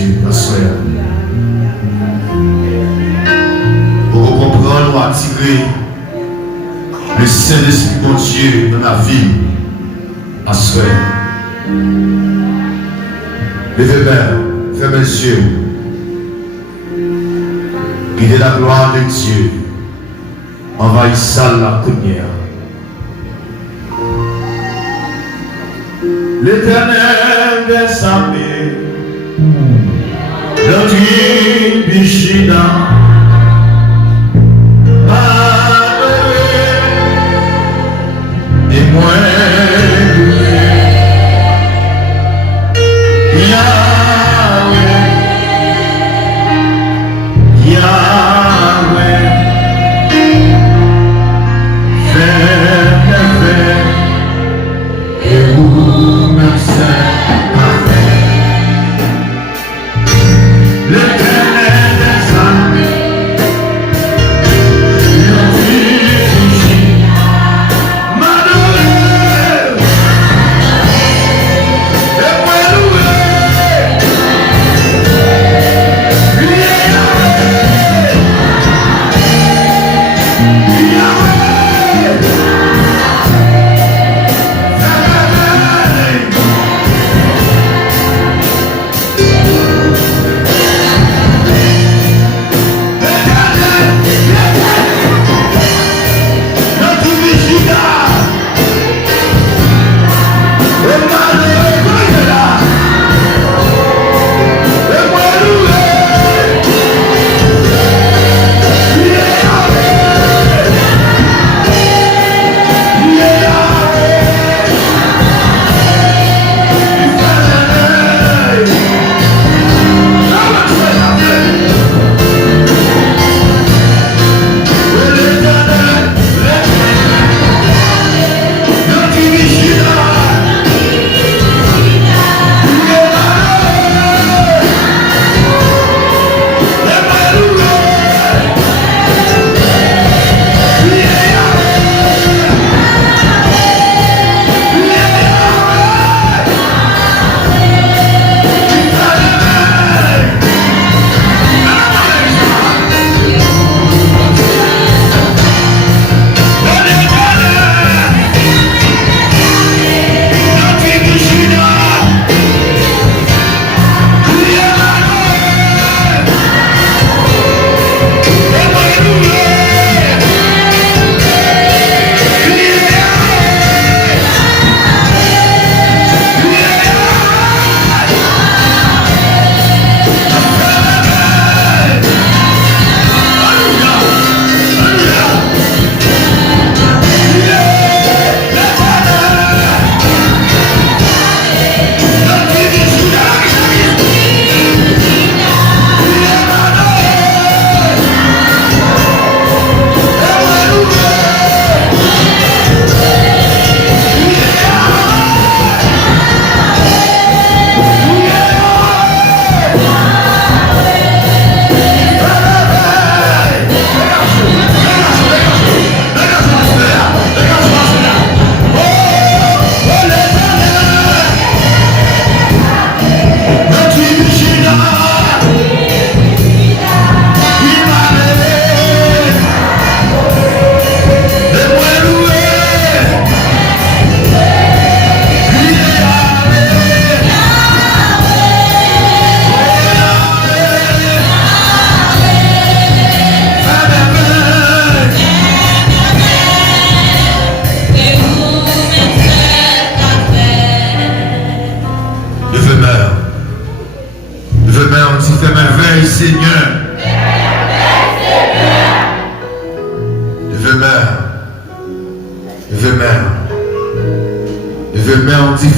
Jésus, ma soeur. Pour comprendre ou attirer le Saint-Esprit de Dieu dans la vie, ma soeur. Levez main, fermez les yeux. Guidez la gloire de Dieu. Envahissant la première. L'Éternel des armées, notre Bichida, et moi,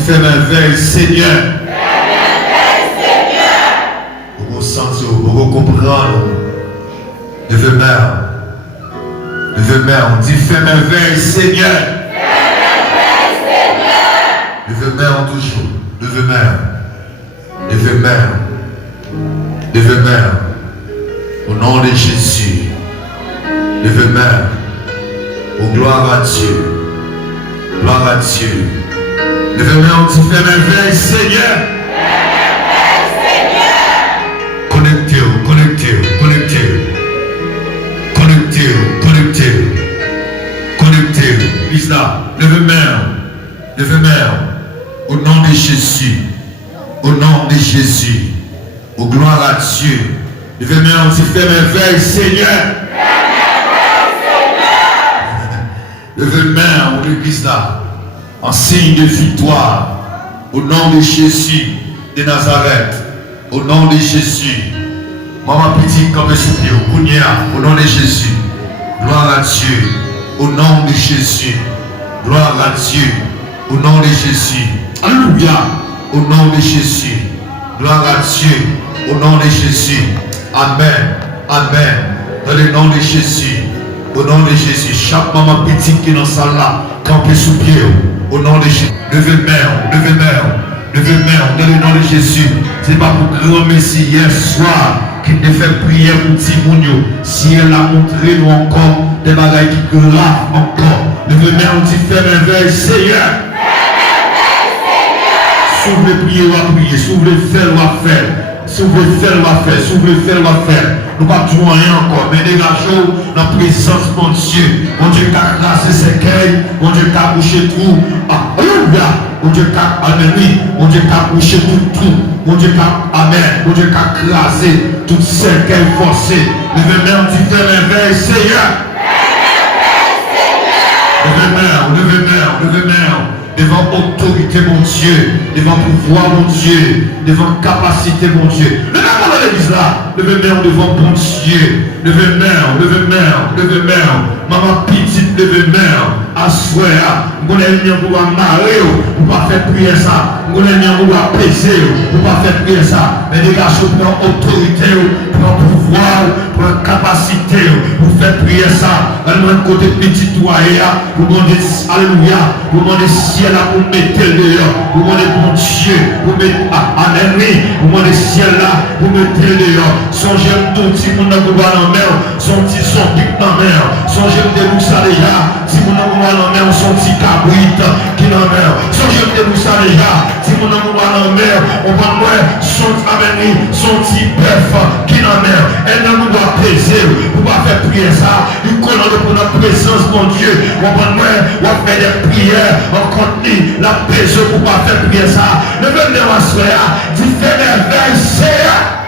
Fais merveille, Seigneur. Pour sentir, pour comprendre. Levez main. On dit fais merveille, Seigneur. Levez main toujours. Levez main. Au nom de Jésus. Levez main. Oh, gloire à Dieu. Gloire à Dieu. Levez main, on dit fais merveille, Seigneur. Levez main. Au nom de Jésus. Au nom de Jésus. Au gloire à Dieu. Levez main. On s'y fait merveille, Seigneur. Levez main au l'église là. En signe de victoire. Au nom de Jésus de Nazareth. Au nom de Jésus. Maman petite comme sous pied. Au nom de Jésus. Gloire à Dieu. Au nom de Jésus. Gloire à Dieu. Au nom de Jésus. Alléluia. Au nom de Jésus. Gloire à Dieu. Au nom de Jésus. Amen. Amen. Dans le nom de Jésus. Au nom de Jésus. Chaque maman petite qui est dans la salle là, campez sous pied. Au nom de Jésus. Levez main. Levez main. Levez main. Dans le nom de Jésus. Ce n'est pas pour grand Messie hier soir qui te fait prière pour Timounio. Si elle a montré nous encore des bagailles qui gravent encore. Levez main. On dit fait merveille. Seigneur. S'ouvre les prières, on va prier. S'ouvre les faire, on va faire. S'ouvre les faire, on va faire. S'ouvre les faire, on va faire. Nous ne pouvons pas tout rien encore. Mais dégagez dans la présence de mon Dieu. Mon Dieu qui a classé ses cailles. Mon Dieu qui a bouché tout. Alléluia. Mon Dieu qui a amen. Mon Dieu qui a bouché tout. Mon Dieu qui a amen. Mon Dieu qui a classé toutes ces cailles forcées. Levez main, on dit fais merveille, Seigneur. Levez main. Devant autorité, mon Dieu, devant pouvoir, mon Dieu, devant capacité, mon Dieu. Levez main dans l'église là, levez main devant mon Dieu, levez main, maman petite, levez main, assoya, vous n'avez rien pour marrer, vous pas faire prier ça, vous n'avez rien pour apaiser, vous pas faire prier ça, mais dégagez pour autorité, pour pouvoir, pour capacité, vous faites prier ça, dans le côté petit toya, vous demandez, alléluia, vous demandez ciel là pour mettre dehors, vous demandez mon Dieu, vous mettez amen, vous demandez ciel là pour mettre dehors, songez tout si mon amour dans la mer, son petit son pic dans la mer, songez de nous ça déjà, si mon amour dans la mer, son petit cabrit qui dans la mer, songez de nous ça déjà, si mon amour dans la mer, on va voir son amen, son petit bœuf qui dans la mer, elle ne nous doit peser, vous va faire prier ça, nous connaissons pour notre présence, mon Dieu, on va voir, on va faire des prières en contenu, la paix pour pas faire prier ça, le même de ma soeur, dit fais merveille, Seigneur.